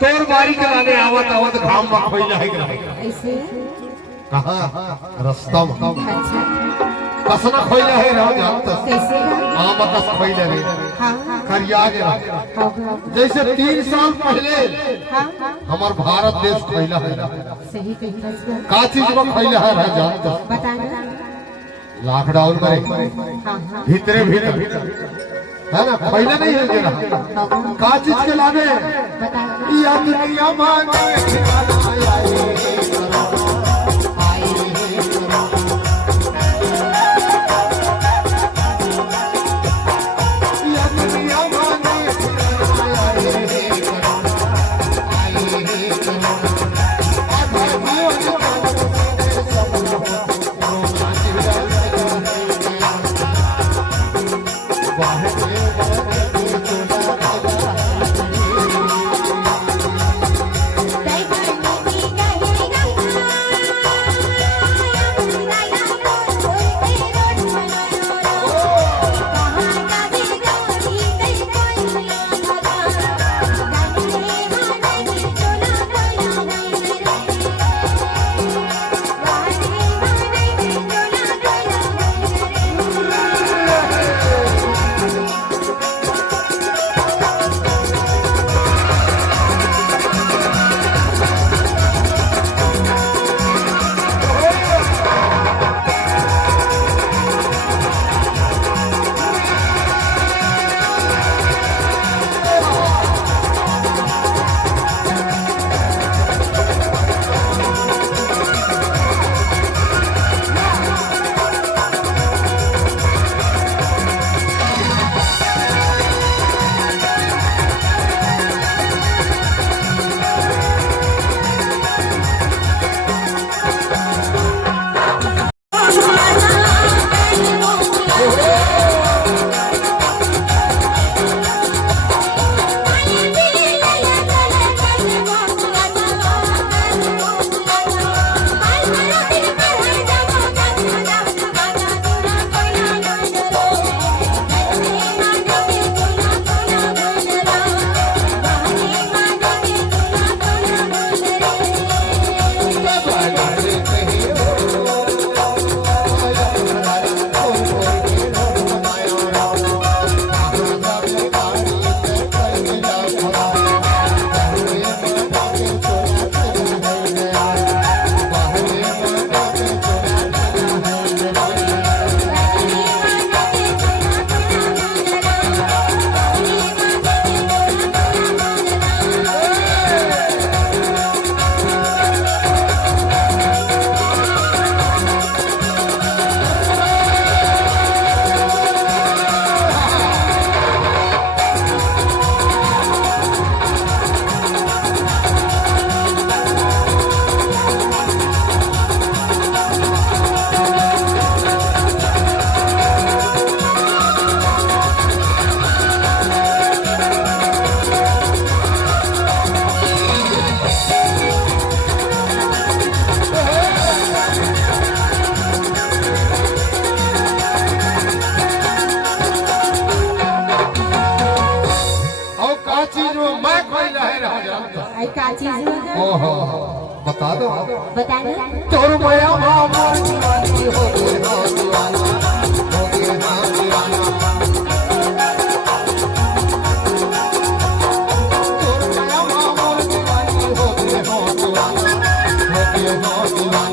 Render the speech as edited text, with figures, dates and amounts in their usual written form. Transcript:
तोर बारी कराने आवत आवत घाम में खोइला है ऐसे कहां रास्ता में अच्छा कसना खोइला है रहो जानता कैसे आम कस खोइला रे हां करिया के हां जैसे 3 साल पहले हां हमार भारत देश खोइला है सही कही का चीज में खोइला है रहो जानता बताना लॉकडाउन में हां हां भीतरे भीतर है ना खोइला नहीं है जरा का चीज के लाने बताना या दुनिया मांगे का चीज ओहो बता दो बताना तोर माया मामा दीवानी हो गए ना दीवाना हो गए ना दीवाना हो दीवाना